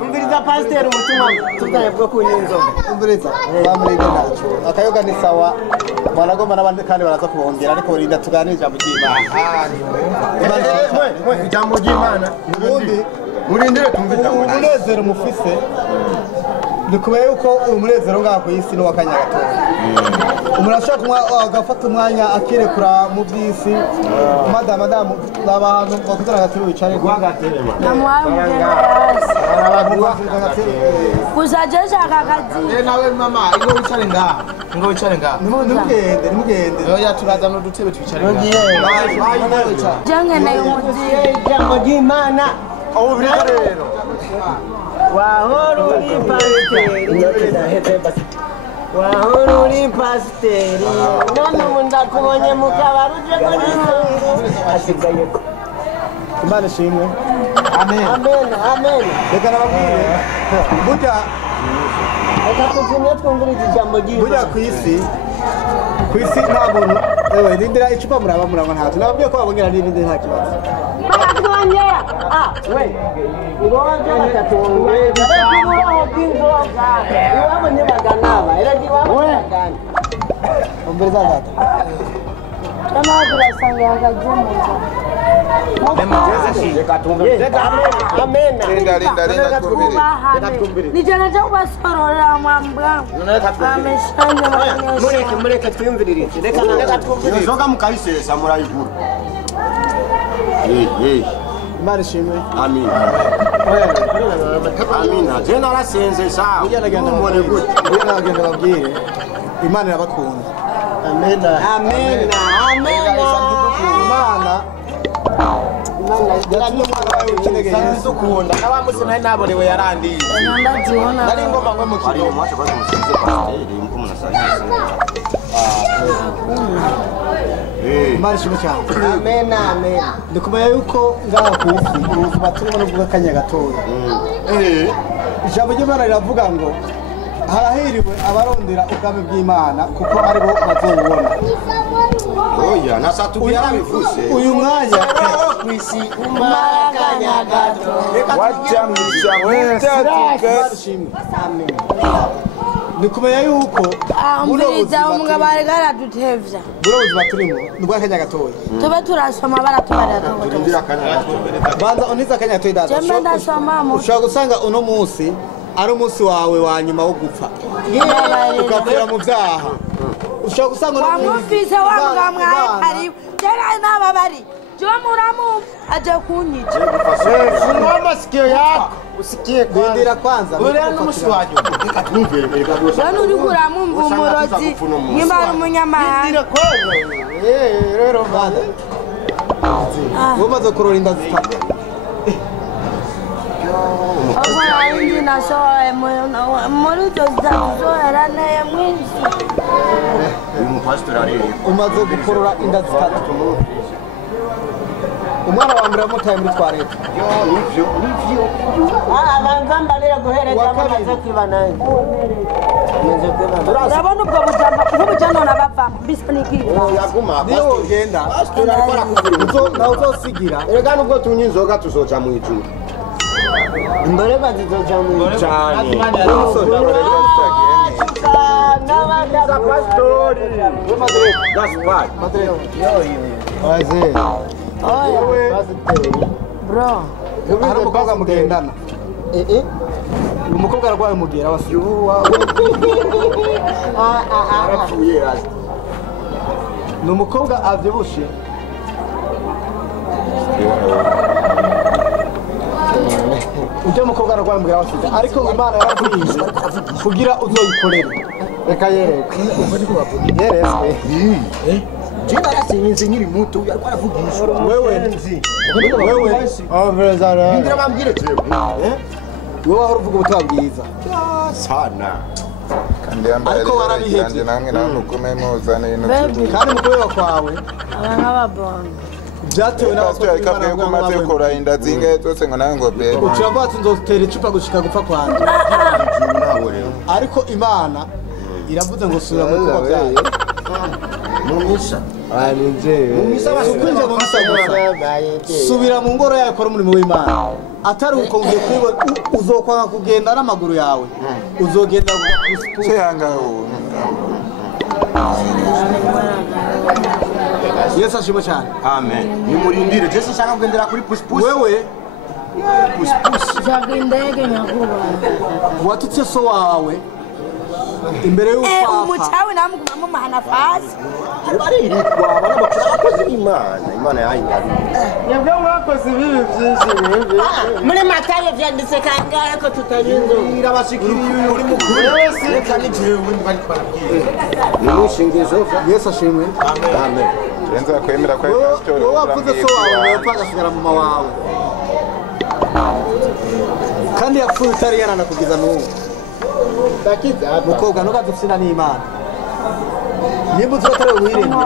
Umviriza pastor umutima tutanye bwo kunyinzo. Umviriza bamurige nacho. Akayoga ni sawa. Baragoma nabandi kandi baraza kuhongera ariko rinda tuganira mu Imana. Imana ijambo ry'Imana. Ubundi murindire tumvita umunezero mufise. Ndikubaye yuko umunezero ngaho ku isi no wakanya gato. Umurashaka kumwa agafata umwanya akirekura mu byisi. Madamu abantu bakuzana gatero bicare guhagatera. Kuzajesha kakati. Nawe mama ingo wicare ngaha. Ingo wicare ngaha. Nimugende. Oya turaza no dutebe twicare ngaha. Jange nayo mugiye jambo ry'Imana. Aho biri rero. Wahoruri pasiteri. Wahoruri pasiteri. None mundakubonye mukabaruje ko n'isoro. Asigaye. Imana ishimwe. Amen. Amen. Reka nababwire. Burya reka tuzimye twumviriza ijambo ry'Imana. Burya ku isi nta muntu ewe rindira icupa muraba ntazo. Nababwiye ko babongera n'ibindi nta kibazo. Bakatwongera. We. Ngoja bakatwongera. Reka kinzoga. Iwabo ni baganaba. Reka iwabo bagana. Umbereza gato. Kama turasanga akajumu. Amen. Nijana cha kubasorora mwambwa. Ameshanya mureke twiyumvirire. Reka twumvirire. Zoga mukayisesa murayigura. Imana ishimwe. Amin. Amina. Je narasenze sawa. Umubone gute? Nagenda babwire. Imana irabakunda. Amen. Amen. Amen. Imana Kunda kaba musi naye naborewe yarandiye nari ngomba ngwe mu kiro mwacha kwa musize pasiteri mko mnasanyisa Imana ishimwe cyane. Amen. Amen. Ndikumenya yuko ngaha ku isi ubuzima turimo no kuvuga kanya gatoya. Ijambo ry'Imana riravuga ngo harahiriwe abarondera ubwami bw'Imana kuko ari bo bazobona. Oya nasatubu yarabivuse. Uyu mwanya ku isi umakanya gato. Wajamisha wese. Amen. Ndikumenya yuko umviriza umugabo arigara dutevya. Buro buzima turimo nubwo kanya gatoya. Tube turasoma baratubarira. Turindira kanya gato. Banza uniza kanya gatoya dada. Jembe ndasoma mu. Ushaka gusanga uno munsi ari umunsi wawe wa nyuma wo gupfa. Ukapfira mu byaha. Ushaka gusanga uno munsi wamufise wamugwa mwaye ari. Tera naba bari. muramu aje kunyica. Fungua masikio yako usikie kwanza. Ndira kwanza. Ule ni muswajo. Reka twumve reka rwose. None uri kuramumva umurozi nyimba ari umunyamahanga. Ndira kwanza. Rero bana. Umaze kurora inda zitatu. Aba yindi nasohoye muri izo zitazohera neye mwinshi. Uyu mupasitori arere. Umaze gukurura inda zitatu. Umwana wa mbere mutaye muri twarete. Nivyo. Abanza mbalira guhereza amaze kwibanaye. Urabona ubwo bujamba nk'ubujyano nabavamo bisa n'ikiva. Yaguma Niyo ugenda. pastori akora kugira. Nawe uzosigira. Erega nubwo tunywa inzoga tuzoja mu ijuru. Imbere bazizoja mu Cyane. n'abanda Pastori. That's why. Wazee. Bro. Hari umukobwa mugendana. Umukobwa arwaye umugera wasiyo. Arapfuye azi. Ni umukobwa avyibushe. Ujya mukobwa arwaye umugera wasiyo. Ariko Imana yarakwize kugira uzoyikorere. Reka yereke. Yerese. Jina rasinyize nyiri muto yariko aravugisha. Wewe. Avrezara. Ngira bambwire jewe. Wewe wahora uvuga ubutumwa bwiza. Sana. kandi yambaye Ariko warabihevye. yanjye namwe nawe mugume muzana ibintu Baby. Kandi mu kubeba kwawe Aba nk'ababonye. byatewe pastor ikabwiye ko umaze gukora inda zingahe zose ngo nawe ngo bebe uciravuga ati nzotera icupa gushika gupfa kwanjye. Juru nawe rero. Ariko Imana iravuze ngo subira mu kuba byayo. Mumisa. Mumisa basukwinje mu misa gusa. Subira mu ngoro yawe kora umurimo w'Imana. Atari uko ngiye kwibona uzokwanga kugenda n'amaguru yawe. Uzogenda cyanga Yesu ashimwe cyane. Amen. Nimurindire Jesse shaka kugendera kuri push. Wewe Shaka indege nyakubahwa. watutse so wawe imbere y'upfa. Umucawi namugumamo mahanafasi. Baririrwa abanabakora abakozi b'Imana. Imana yayingabiye. Yebwe mwakoze ibibi byinshi bibi. Muri Matayo vyanditse kangahe ko tutarinzo. Irabashikiriye uri mukuru. Reka ni jewe bari barabwira. Nimushingizo. Yesu ashimwe. Amen. renza kwemera ko pastor Wowe wakuze so wawe wepfa agasigara mama wawe. Kandi yapfuye utari yaranakugiza n'ubu. Bakiza Mukobwa ntukadufisina n'Imana. Nimba uzotare wirinde.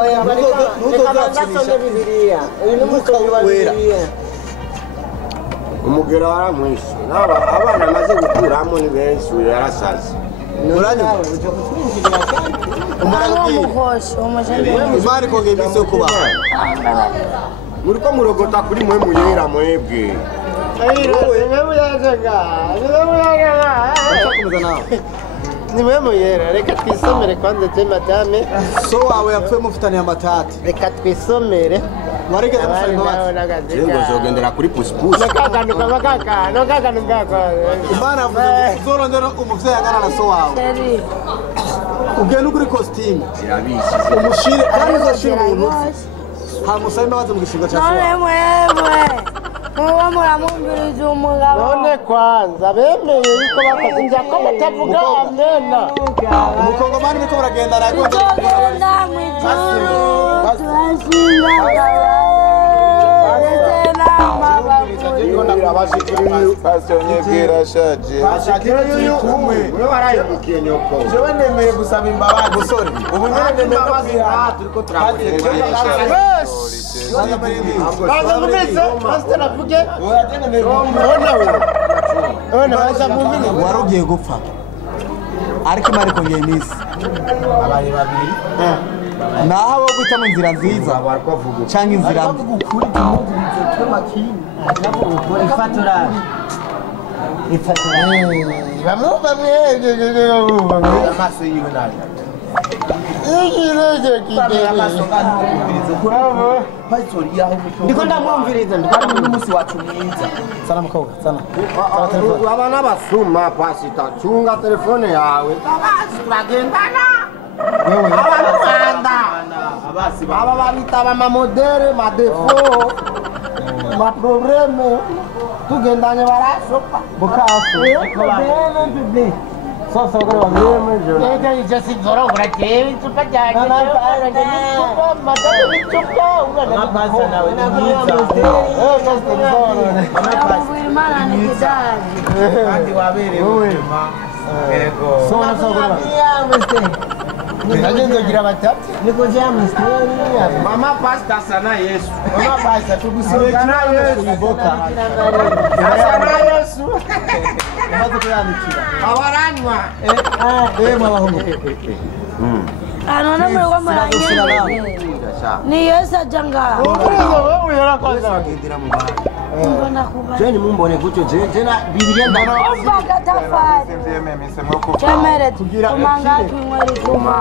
oya bari Ntuzozakirisha. Bibiliya. Uyu ni umukozi wa Bibiliya. Umugera waramwishe. Naba abana amaze gukuramo ni benshi yarasaze. Uranyuma. Umarabwira. Umuhoshi umujende. Imana ikongera iminsi yo kubaho. Muriko murogota kuri mwe muyera mwebwe. Urakomeza nawe. Niwe muyera reka twisomere kwanza je madame. So wawe yapfuye mufitaniye amatati. Reka twisomere. Warigeze musaba imbabazi. Jengo zogendera kuri push. Nakaganuka makaka. Imana yavuze ngo uzorondera umuvyeyi angana na so wawe. Seri. Ugenda ugura ikositimu. Irabishize. Umushire kandi uzoshira umuntu. Hamusaba imbabazi mu gishingo cya so None wawe. mwebwe. Muba muramwumviriza umugabo. None kwanza bemeye yuko bakoze njya ko batavuga amena. Umukongomani niko baragenda aragonze. Tuzogenda mw'ijuru. Turashinga pastor nyebwira shaje Wewe warayibukiye nyoko. Jewe nemeye gusaba imbabazi musore. Ubu nyene nemeye kuziha turiko turakureka. Baza mumeze pastor avuge. Oya tena nemeye. Ona baza mumeze. Warugiye gupfa. Ariko Imana ikongera iminsi. Abari babiri. Naho abo guhitamo inzira nziza cyangwa inzira mbi. Amaso yiwe nayo. Ndiko ndamwumviriza Kandi n'umunsi wacu mwiza. Sana mukobwa, sana. Abana basuma pasita chunga telefone yawe. turagendana. Wewe. Abana aba babita bamamodere madefo maprobleme tugendanye barashopa bukafu probleme public sasa kwa wazeme jona ega ijasi zoro urake chupa jage chupa matatu ni chupa unga basa nawe ni mwiza Imana ni kidaji. kandi waberewe yego sona sogora Najenzo gira batatu niko jamu story mama pastor sana Yesu mama basa tugusigana Yesu boka sana Yesu maze kuyanikira abaranywa mwabahungu Anaona mwe kwamba rangi. Ni Yesu ajanga. wewe yara kwanza Mbona kubali. jeni mumbone gucyo jena Biblia ndana Omba katafari. Chemere kumanga kimweri kuma.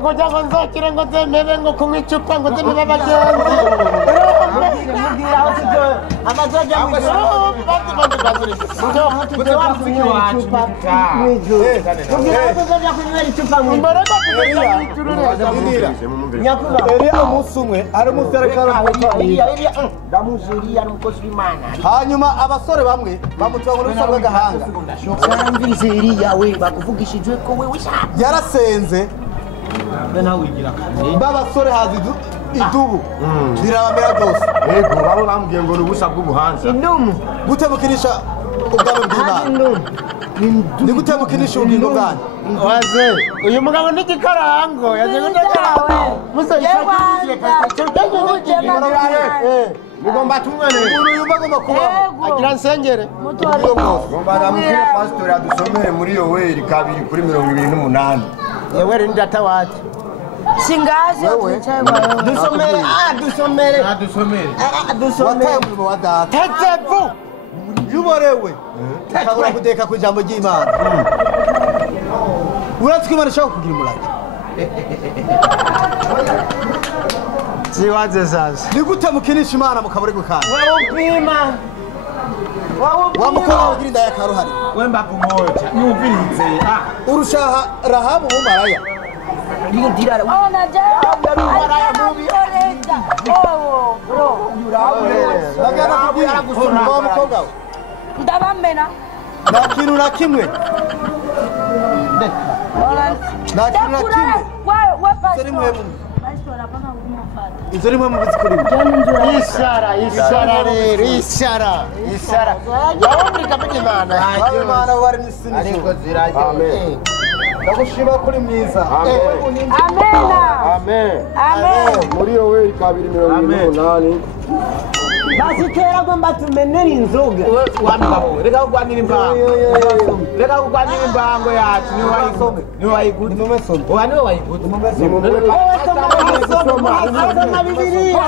Ngoja kwanza kirengo temebe ngo kumichupa ngo temebe bagenzi. Amazoja mwizo. hanyuma abasore bamwe bamutwa ngo rusha rw'agahanga yarasenze babasore hazi idubu zirabamera byose yego babo bambwiye ngo rubusha bw'ubuhanza gutebukirisha ubwabo bw'Imana ni gutebukirisha ubugingo bwanyu waze uyu mugabo ni gikarango yaje gutekera muso mugomba tumwane uyu bagomba kuba agira nsengere ngomba namukire pastor adusomere muri Yoweri 2:28 Yoweri ni data wacu Singaje ukichaye kwa wewe. dusomere wataye umurimo wa data tetevu yuborewe utabura kudeka ku ijambo ry'Imana uratse Imana ishaka kugira umurage ziwaze sasa ni gute mukinisha Imana mukabure gukana upima wamukora ugira indaya karuhari wemba kumoja yumvirize urushaha Rahabu umumaraya Ona oh bro. bagana kubwira gusoma wa mukobwa we Ndabamena. nta kintu na kimwe Ona. nta kintu na kimwe Wewe pastor. Seri mwemu Pastor hapana kumfuata. izo rimwe mu bizikuri isara rero isara yawundi kapite Imana Imana wari nisini ariko ziraje ndagushima kuri mwiza Amena. Amen. muri Yoweri 2:28 basitera gomba tumenera inzoga wamugabo reka kugwanira imbango yacu ni wayiguze oba niwe wayiguze asoma Bibiliya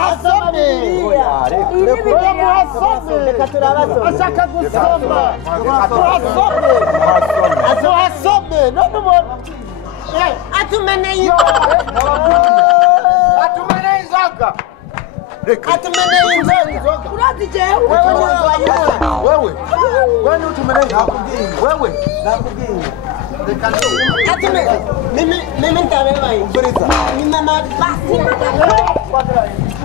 reka turabasoma ashaka gusoma asome none ubona atumeneye inzoga atumeneye inzoga Urati jewe. wewe ni utumeneye wewe nakubwiye mimi ntabeba imvuriza ni mama basi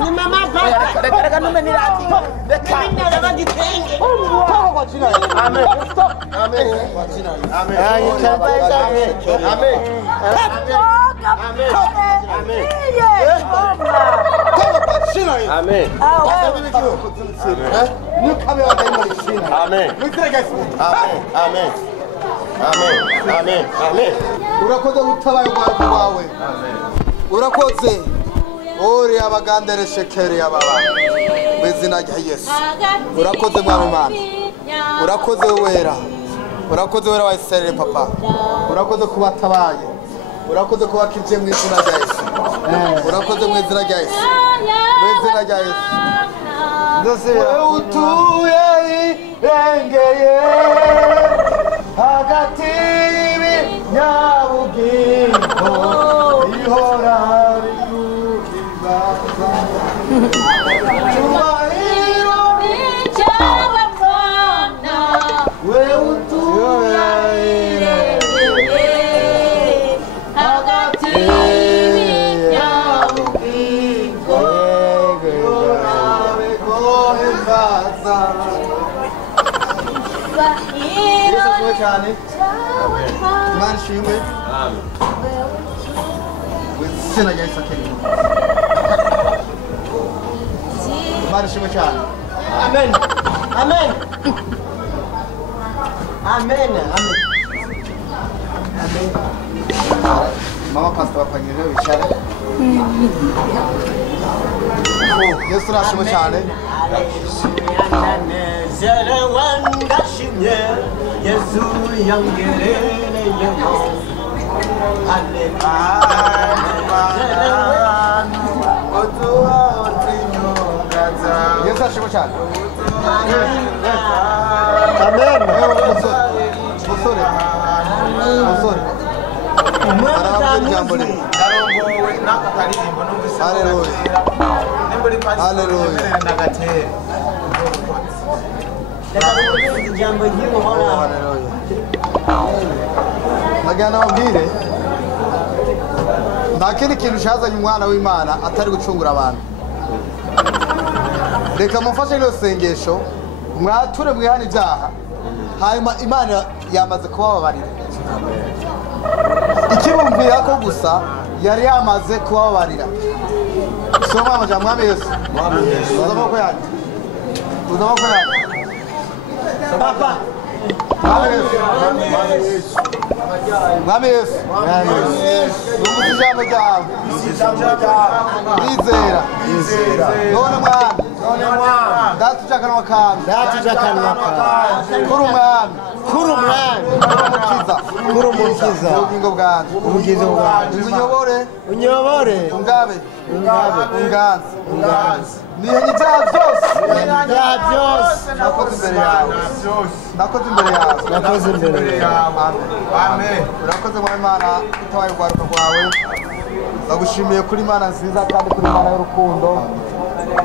ni mama basi reka numenira ati reka ntabeba gitenge kwa jina amen amen kwa jina amen amen amen amen urakoze gutabaye ubwako bwawe urakoze uri abagandere shekeri ababa bezina rya Yesu urakoze mwami Imana urakoze wera wa Israeli papa urakoze kubatabaye urakoze kubakije mu izina rya Yesu urakoze mu izina rya Yesu wewe utuye irengeye hagati y'ibinyabugingo ihora biguhimbaza cyubahiro we utuye hagati y'ububiko Yesu cyane Imana ishimwe Sina ya Isa Kenya Imana ishimwe cyane Amen. Amen. Amen. Amen. Mama pastor wapangije wicara Yesu nashimwe cyane Zere wangashimye Yesu yangerere yemo Yesu nashimwe cyane Amen. Musore. Narongowe n'aka karirimbo numvise Hallelujah. Nimburi pastor Hallelujah. Nagatera Jambo hilo hona Hallelujah. Nagana babwire nta kindi kintu cyazanye umwana w'Imana atari gucungura abantu. Reka mufashe ryo sengesho mwature mwihana ibyaha hanyuma Imana yamaze kubababarira. Ikibumvira ko gusa yari yamaze kubabarira. Soma amajambo mwami Yesu. Uzamoko yanyu. Papa. Mwami Yesu. Numva ijambo ryawe. Nizera. None mwami. Datuja akanwa kawe. Kuri umwami. Kuri umukiza. Ubugingo bwanjye. Unyobore. Ungabe. Nihenye ibyaha byose. Nakoze imbere yawe. Amen. Urakoze mu Imana itabaye urwaruka rwawe. Ndagushimiye kuri Imana nziza kandi kuri Imana y'urukundo.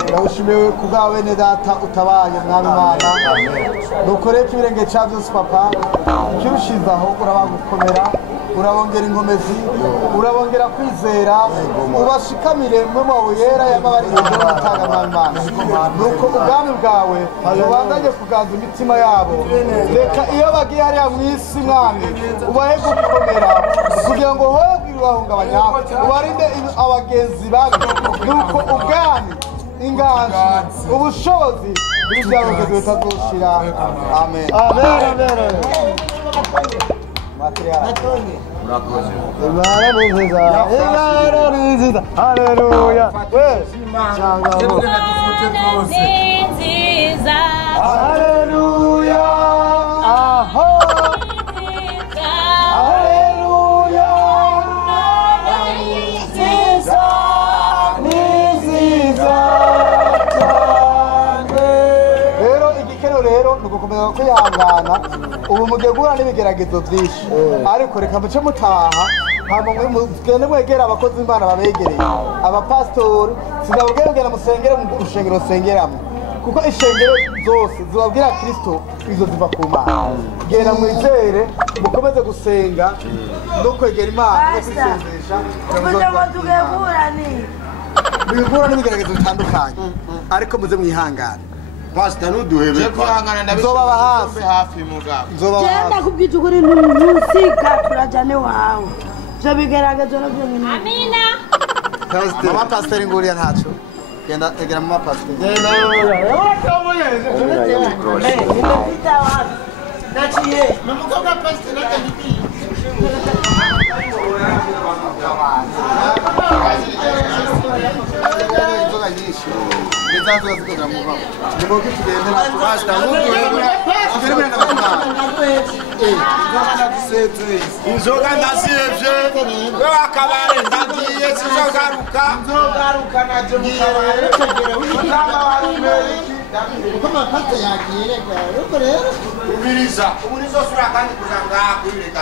Ndagushimiye kubwawe bene data utabaye mwami Imana. Nukoreka ibirenge cya byose papa. Kirushizaho urabagukomera. Urabongera inkomezi, urabongera kwizera, ubashikamire mu mabuye yera y'amabariro y'atanga Imana. Nuko ubwami bwawe ubandanye kuganza imitima yabo. Reka iyo bagiye hariya mu isi mwami ubahe gukomera kugira ngo hoye kwibahungabanya ubarinde abagenzi babi. Nuko ubwami inganji ubushobozi bw'ibyawe bitazoshira. Amen. Hallelujah. Nugukomeza kwihangana ubu mugegura n'ibigeragezo byinshi ariko reka muce mutaha hamwe mugende mwegera abakozi b'Imana babegereye abapastori sizabugera musengere mu rushengero sengeramo kuko ishengero zose zibabwira Kristo izo ziva ku Mana gera mwizere mukomeze gusenga no kwegera Imana no kwisenzesha bigura n'ibigeragezo bitandukanye ariko muze mwihangana. Pastor nuduhebe Nzoba hafi mugabo Genda kubwita ukuri ntusiga turajane wawe byo bigeragezo no byo nyine Amina. Mama pastor nguriya ntaco genda egera mama pastor Nachiye. Namukobwa pastor nakandiki. Inzoga ndasivye we akabare ndagiye sizogaruka naje mukabare kama warumeriki Kama pasta yagiye rero. ubiriza uburizo sura kandi kuzanga kwireka